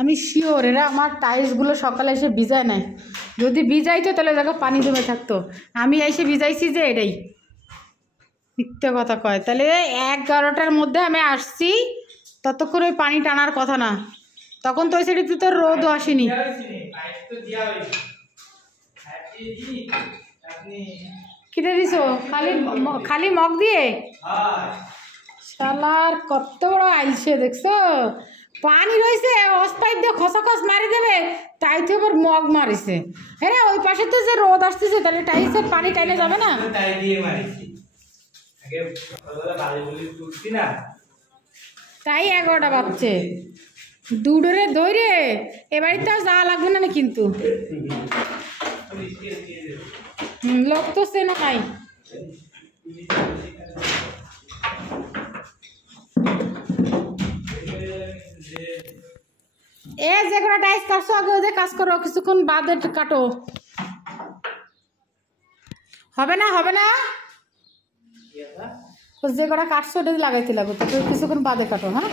আমি শিওর এরা আমার টাইলসগুলো সকালে এসে ভিজায় নাই, যদি ভিজাইতো তাহলে দেখো পানি জমে থাকতো। আমি এসে ভিজাইছি যে এটাই মিথ্যে কথা কয়। তাহলে 11টার মধ্যে আমি আসছি, ততক্ষণ ওই পানি টানার কথা না, তখন তো ওই সাইডে তো রোদও আসেনি। কিনে দিছো খালি খালি মগ দিয়ে? শালার কত বড় আইছে দেখছো, পানি রয়েছে অস্পাইপ দিয়ে খসাখস মারি দেবে, তাই তো এবার মগ মারিছে। হ্যাঁ ওই পাশে তো যে রোদ আসতেছে, তাহলে টাইলসের পানি টাইলে যাবে না? তাই 11টা বাজছে, দুডরে দৌড়ে এবারে তো যাওয়া লাগবে না কিন্তু। লোক তো চেনা নাই। এ যে কোনো টাইস কাটছো আগে ওদের কাজ করো, কিছুক্ষণ বাদে কাটো। হবে না হবে না, যে কটা কাটছো ওটা লাগাইতে লাগো, তো কিছুক্ষণ বাদে কাটো। হ্যাঁ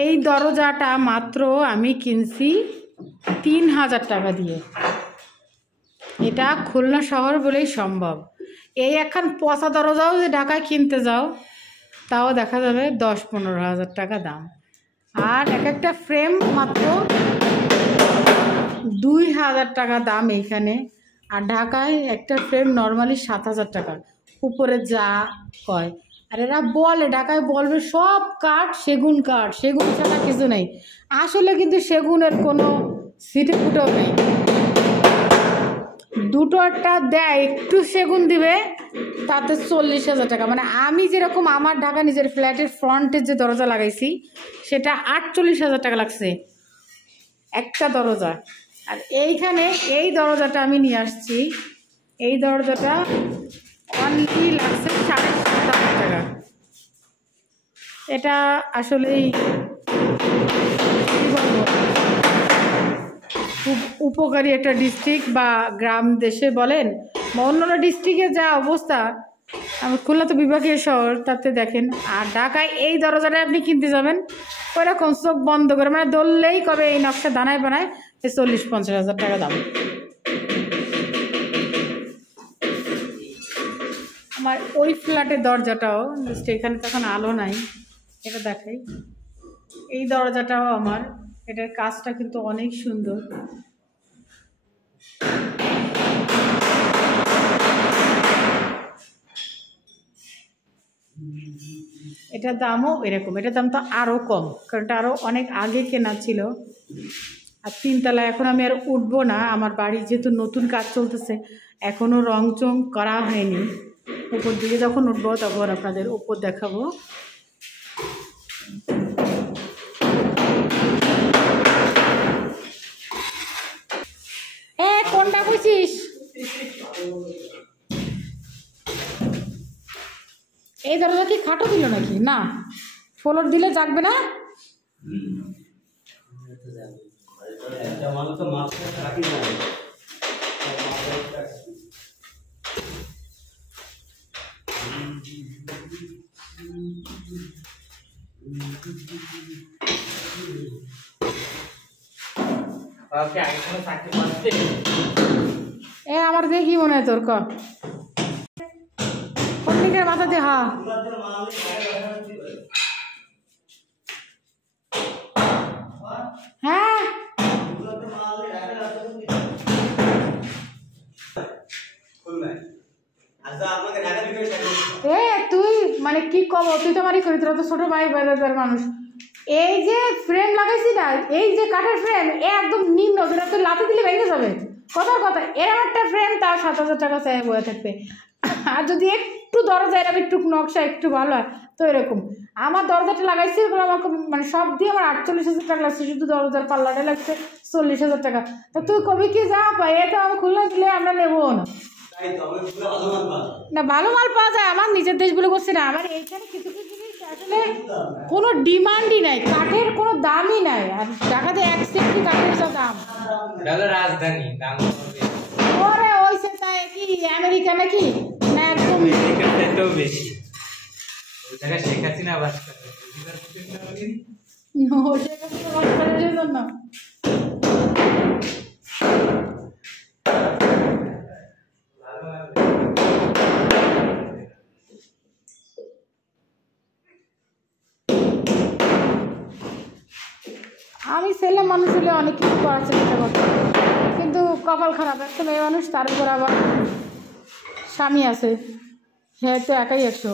এই দরজাটা মাত্র আমি কিনছি 3000 টাকা দিয়ে। এটা খুলনা শহর বলেই সম্ভব। এই একখান পচা দরজাও যে ঢাকায় কিনতে যাও তাও দেখা যাবে 10-15 হাজার টাকা দাম, আর এক একটা ফ্রেম মাত্র 2000 টাকা দাম এইখানে। আর ঢাকায় একটা ফ্রেম নর্মালি 7000 টাকা উপরে যা কয়। আর এরা বলে ঢাকায় বলবে সব কাঠ সেগুন কাঠ, সেগুন ছাড়া কিছু নেই। আসলে কিন্তু সেগুনের কোনো সিটে ফুটেও নেই। দুটো একটা দেয় একটু সেগুন দিবে তাতে 40,000 টাকা। মানে আমি যেরকম আমার ঢাকা নিজের ফ্ল্যাটের ফ্রন্টের যে দরজা লাগাইছি সেটা 48,000 টাকা লাগছে একটা দরজা। আর এইখানে এই দরজাটা আমি নিয়ে আসছি, এই দরজাটা অনলি লাগছে 7,500 টাকা। এটা আসলেই খুব উপকারী একটা ডিস্ট্রিক্ট বা গ্রাম দেশে বলেন বা অন্যান্য ডিস্ট্রিক্টে যা অবস্থা, খুলনা তো বিভাগীয় শহর, তাতে দেখেন। আর ঢাকায় এই দরজাটা আপনি কিনতে যাবেন ওইরকম চোখ বন্ধ করে, মানে ধরলেই কবে এই নকশা দানায় বানায় 40-50 হাজার টাকা দাম। আমার ওই ফ্ল্যাটের দরজাটাও জাস্ট এখানে তখন আলো নাই, এটা দেখাই। এই দরজাটাও আমার, এটার কাজটা কিন্তু অনেক সুন্দর। এটার দামও এরকম, এটার দাম তো আরও কম, কারণ এটা আরও অনেক আগে কেনা ছিল। আর 3 তলায় এখন আমি আর উঠবো না, আমার বাড়ি যেহেতু নতুন কাজ চলতেছে এখনও রং চং করা হয়নি। উপর দিকে যখন উঠবো তখন আপনাদের উপর দেখাবো। কোনটা বুঝিস? এই দরজা কি খাটো দিল নাকি? না, ফ্লোর দিলে জাগবে না। এ আমার দেখি মনে হয় তোর কর্নিকের মাথা দিয়ে হা হ্যাঁ এ তুই মানে কি কব, তুই তো মারি করি, তোরা তো ছোট ভাই বেড়াদার মানুষ। এই যে ফ্রেম লাগাইছি না, এই যে কাঠের ফ্রেম, এ একদম নিম্ন, তোরা তো লাথি দিলে ভেঙে যাবে। কথা কথা এরকম একটা ফ্রেম তার 7,000 টাকা চাই বয়ে থাকবে। আর যদি একটু দরজা এরকম একটু নকশা একটু ভালো হয় তো এরকম। আমার দরজাটা লাগাইছি এগুলো আমাকে মানে সব দিয়ে আমার 48,000 টাকা লাগছে, শুধু দরজার পাল্লাটা লাগছে 40,000 টাকা। তা তুই কবি কি যা পাই, এ তো আমি খুলনা দিলে আমরা নেবো না। না ভালো মাল পাওয়া যায়, আমার নিজের দেশ বলে করছি না, আমার এইখানে কিছু কিছু জিনিস আসলে কোনো ডিমান্ডই নাই, কাঠের কোনো দামই নাই। আর ঢাকাতে এক সেন্টি কাঠের যা দাম, রাজধানী দাম ওরে ওইসে তাই কি আমেরিকা নাকি না, একদম আমেরিকার থেকেও বেশি। ওই জায়গায় শেখ হাসিনা বাস করে, জন্য আমি ছেলে মানুষ হলে অনেক কিছু করার চেষ্টা করতাম, কিন্তু কপাল খারাপ, একটা মেয়ে মানুষ, তার উপর আবার স্বামী আছে, হ্যাঁ তো একাই 100।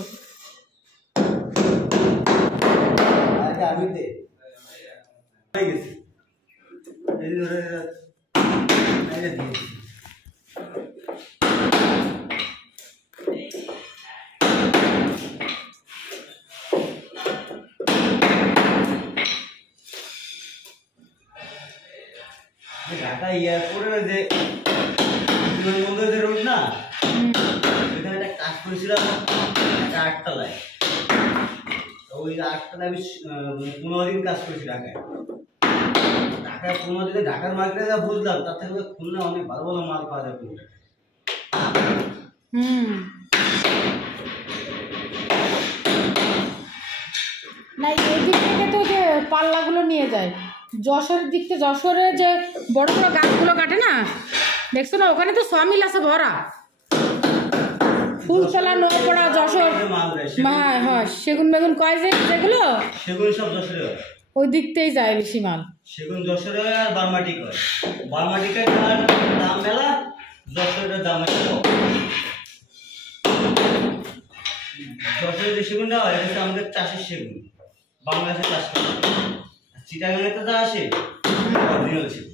ঢাকা এয়ারপোর্টের যে বিমানবন্দরের যে রোড না, ওইখানে একটা কাজ করেছিলাম একটা 8 তলায়। ওই 8 তলায় আমি 15 দিন কাজ করেছি ঢাকায়। ঢাকায় 15 দিনে ঢাকার মার্কেটে যা বুঝলাম, তার থেকে খুলনা অনেক ভালো ভালো মাল পাওয়া যায় খুলনা। না এই দিক থেকে তো যে পাল্লাগুলো নিয়ে যায় যশোরের দিক থেকে, যশোরের যে বড় বড় গাছগুলো কাটে না, দেখছো না, ওখানে তো সমিল আছে ভরা, ফুলতলা, নৌপড়া, যশোর, হ্যাঁ হ্যাঁ, সেগুন বেগুন কয় যে যেগুলো, সেগুন সব যশোরে হয়, ওই দিকতেই যায় বেশি মাল। সেগুন যশোরে হয় আর বারমাটিক হয়। বারমাটিকের দাম মেলা, যশোরের দাম একটু কম। যশোরের যে সেগুনটা হয় এটা আমাদের চাষের সেগুন, বাংলাদেশে চাষ করা। চিটাগাঙে তো যা আসে অরিজিনাল ছিল।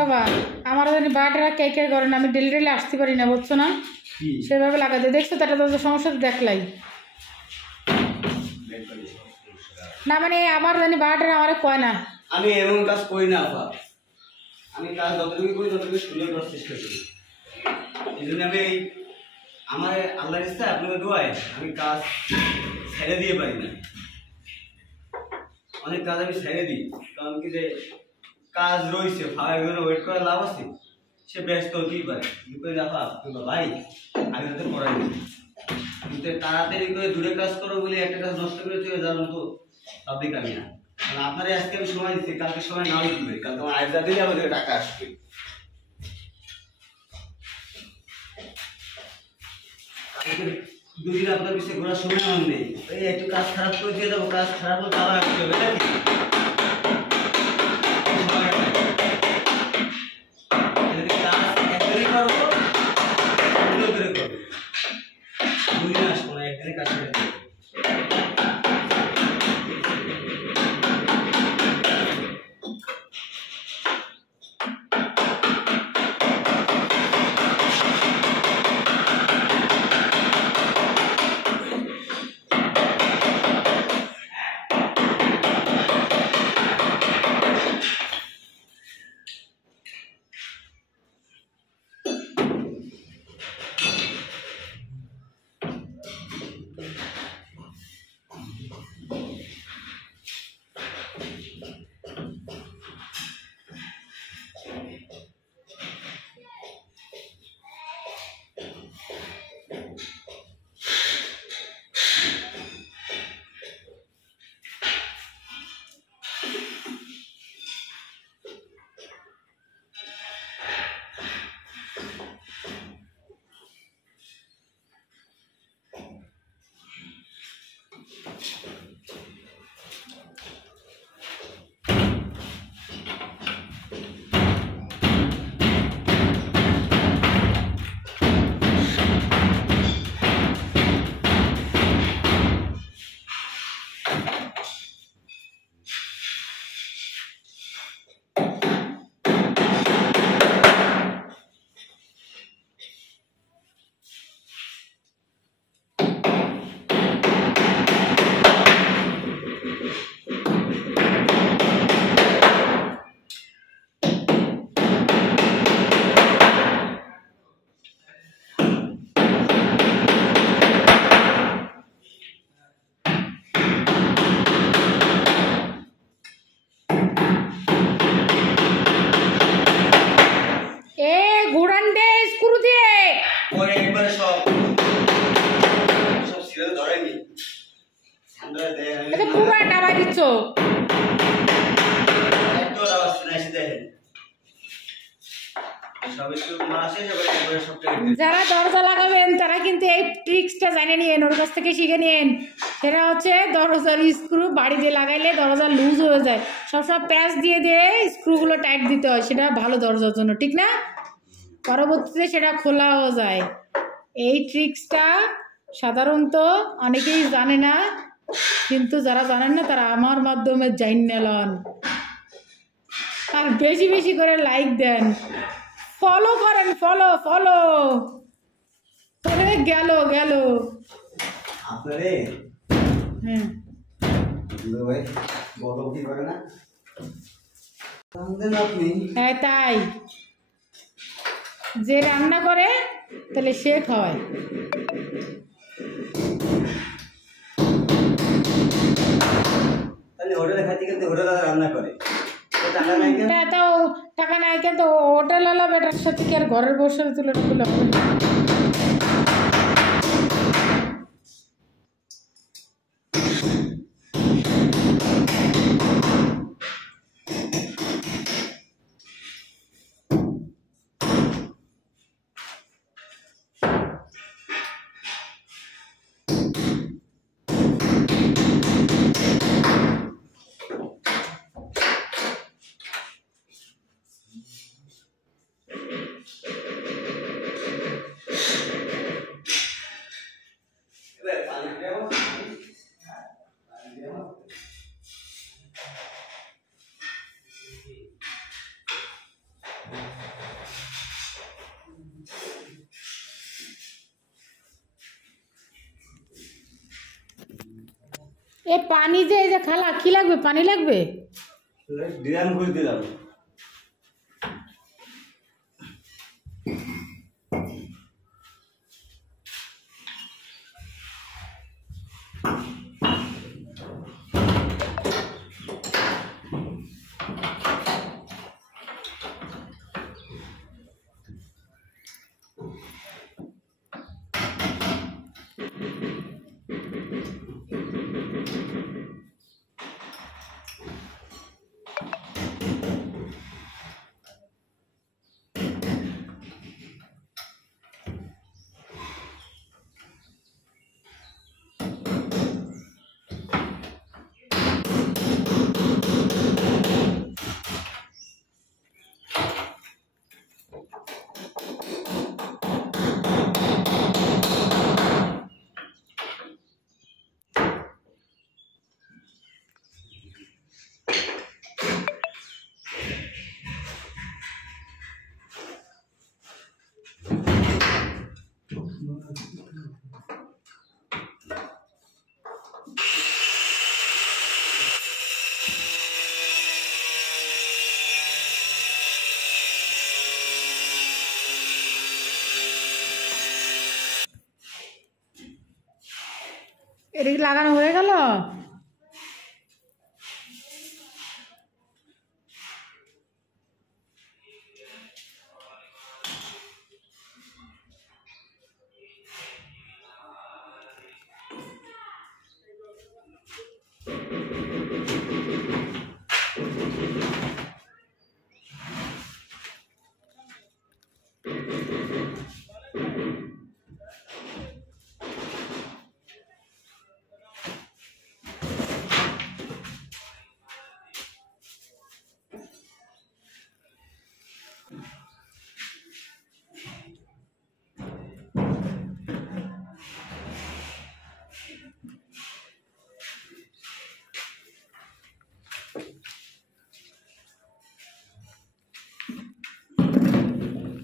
বাবা আমার বাটারা কে কে করেন, আমি ডেলি ডেলি আসতে পারি না, বুঝছো না, সেভাবে লাগাতে দেখছো তো, এটা তো সমস্যা দেখলাই না, মানে আমার জানি বাটারা আমার কয় না। আমি এমন কাজ করি না আপা, আমি কাজ যতটুকু করি ততটুকু সুন্দর করার চেষ্টা করি। এই জন্য আমি আমার আল্লাহর ইচ্ছা, আপনাকে দোয়ায় আমি কাজ ছেড়ে দিয়ে পারি না। অনেক কাজ আমি ছেড়ে দিই, কারণ কি যে কাজ রয়েছে, ফাঁকা ওয়েট করে লাভ আছে, সে ব্যস্ত হতেই পারে। করে দেখা ভাই আগে তো করাই নি, কিন্তু তাড়াতাড়ি করে দূরে কাজ করো বলে একটা কাজ নষ্ট করে চলে যাওয়ার মতো পাবলিক আমি না। কারণ আপনারা আজকে আমি সময় দিচ্ছি, কালকে সময় নাও দিবে, কালকে আমার আয়দা দিলে আমাদের টাকা আসবে। দুদিন আপনার পিছিয়ে ঘোরার সময় আমার নেই, এই একটু কাজ খারাপ করে দিয়ে যাবো, কাজ খারাপ হলে আবার আসতে হবে, তাই সব স্ক্রু মারা শেষ এবার একবারে সব টাইট যারা দরজা লাগাবেন তারা কিন্তু এই ট্রিক্সটা জানে নিয়েন, ওর কাছ থেকে শিখে নিয়েন। সেটা হচ্ছে দরজার স্ক্রু বাড়িতে লাগাইলে দরজা লুজ হয়ে যায়, সবসময় প্যাচ দিয়ে দিয়ে স্ক্রুগুলো টাইট দিতে হয়, সেটা ভালো দরজার জন্য, ঠিক না? পরবর্তীতে সেটা খোলাও যায়। এই ট্রিক্সটা সাধারণত অনেকেই জানে না, কিন্তু যারা জানেন না তারা আমার মাধ্যমে জাইনে লন। আর বেশি বেশি করে লাইক দেন, ফলো করেন, ফলো ফলো করে গেল গেল। আপনারে হ্যাঁ দুলো ভাই বড় কি করে না রাঁধেন আপনি? হ্যাঁ তাই, যে রান্না করে তাহলে সে খাওয়ায়। তাহলে হোটেলে খাইতে গেলে হোটেলে রান্না করে তো টাকা নাই কেন? তাও টাকা নাই কিন্তু হোটেল এলা বেটার সাথে কি আর ঘরের বসে তুলে তুলে হবে না? এবার পানি দেব পানি দেব এ পানি যে এই যে খালা কি লাগবে, পানি লাগবে? ডিজাইন করে দিলাম এটা কি লাগানো হয়ে গেল?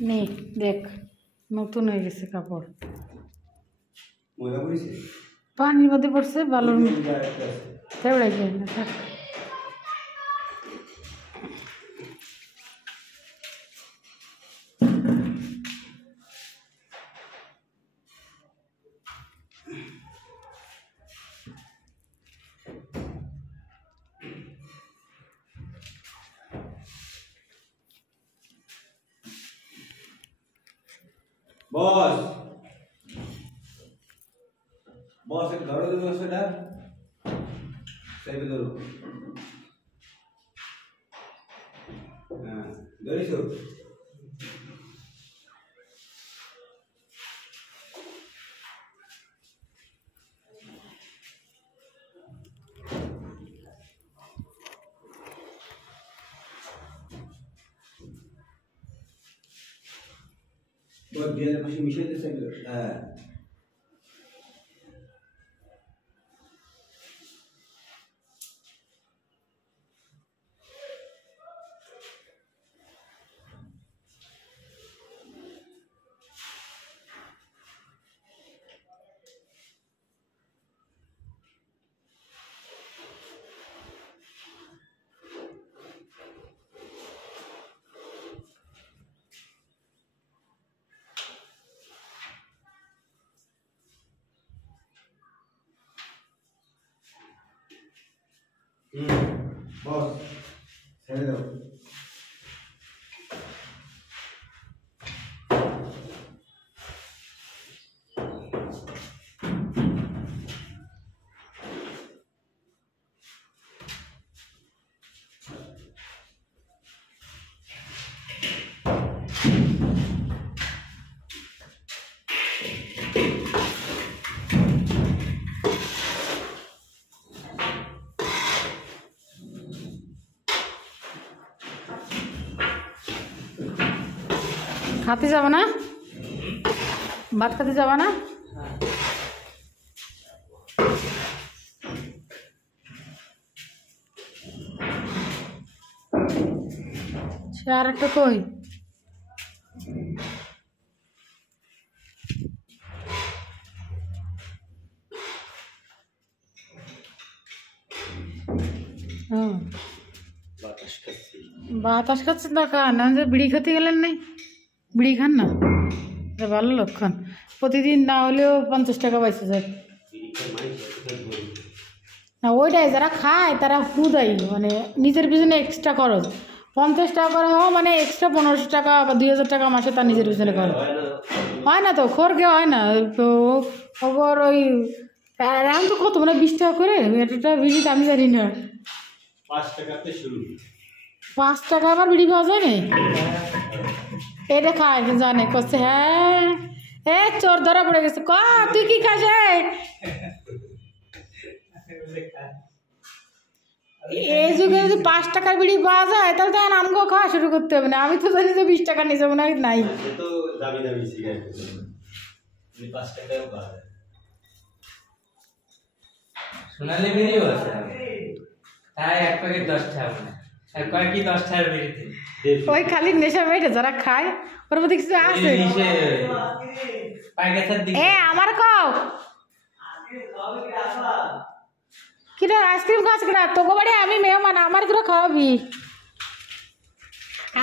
নে দেখ, নতুন হয়ে গেছে কাপড়, মজা করেছে পানির মধ্যে পড়ছে বালুর তেমড়াই যায় না, থাক। বস বস এক ধরো দিন সেটা সেই ধরো হ্যাঁ ধরিস তোর বিয়ারের পাশে মিশাইতে চাইলে হ্যাঁ বস ছেড়ে দাও খাতে যাবে না? ভাত খাতে যাবে না? সে আর একটা কই? হুম, বাতাস খাচ্ছি বাতাস খাচ্ছেন না? খান না যে বিড়ি খেতে গেলেন নাই? বিড়ি খান না, এটা ভালো লক্ষণ। প্রতিদিন না হলেও 50 টাকা পাইছে যায় না। ওইটাই যারা খায় তারা হুদাই মানে নিজের পিছনে এক্সট্রা খরচ। 50 টাকা করে হোক মানে এক্সট্রা 1500 টাকা বা 2000 টাকা মাসে তার নিজের পিছনে খরচ হয় না। তো খোরকে হয় না তো খবর ওই এখন তো কত মানে 20 টাকা করে একটা বিড়ি আমি জানি না। 5 টাকাতে শুরু 5 টাকা আবার বিড়ি পাওয়া যায় না। এটা খায় জানে করছে হ্যাঁ এ চোর ধরা পড়ে গেছে। ক তুই কি খাস? এই যুগে যদি 5 টাকার বিড়ি পাওয়া যায় তাহলে তো আমাকেও খাওয়া শুরু করতে হবে না। আমি তো জানি যে 20 টাকা নিয়ে যাবো না নাই। তো দামি দামি সিগারেট 5 টাকাও পাওয়া যায়। সোনালি বেরিয়েও আছে তাই এক প্যাকেট 10 টাকা আর কয় কি 10 টাকার বেরিয়েছে ওই খালি নেশা মেয়েটা যারা খায় ওর মধ্যে কিছু আছে। পাইকাছের দিকে এ আমার কও কিটা আইসক্রিম খাস কিনা? তোকে বাড়ি আমি মেহমান, আমার কিটা খাওয়াবি?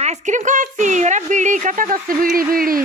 আইসক্রিম খাচ্ছি, ওরা বিড়ি কথা করছে বিড়ি বিড়ি।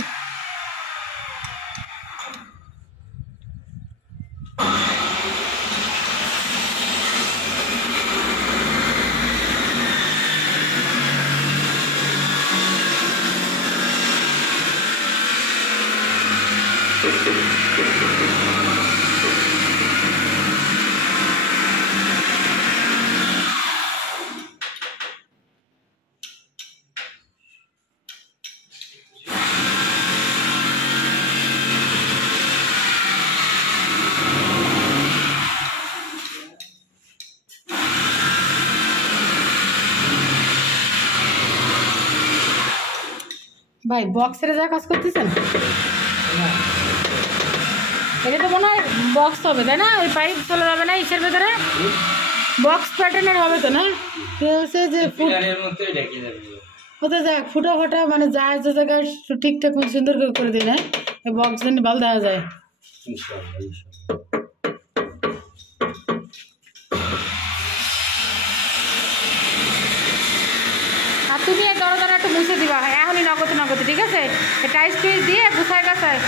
ভাই বক্সের যা কাজ করতেছেন এটা তো মনে হয় বক্স হবে তাই না? ওই পাইপ চলে যাবে না ইসের ভেতরে? বক্স প্যাটার্নের হবে তো না? হচ্ছে যে কোথায় যায় ফুটা ফাটা মানে যায় যে জায়গায় ঠিকঠাক সুন্দর করে দিই না এই বক্স যেন ভালো দেওয়া যায়। আর তুমি এই দরজাটা একটু মুছে দিবা এখনই নগদ নগদ, ঠিক আছে? টাইস টুইস দিয়ে গুছায় গাছায়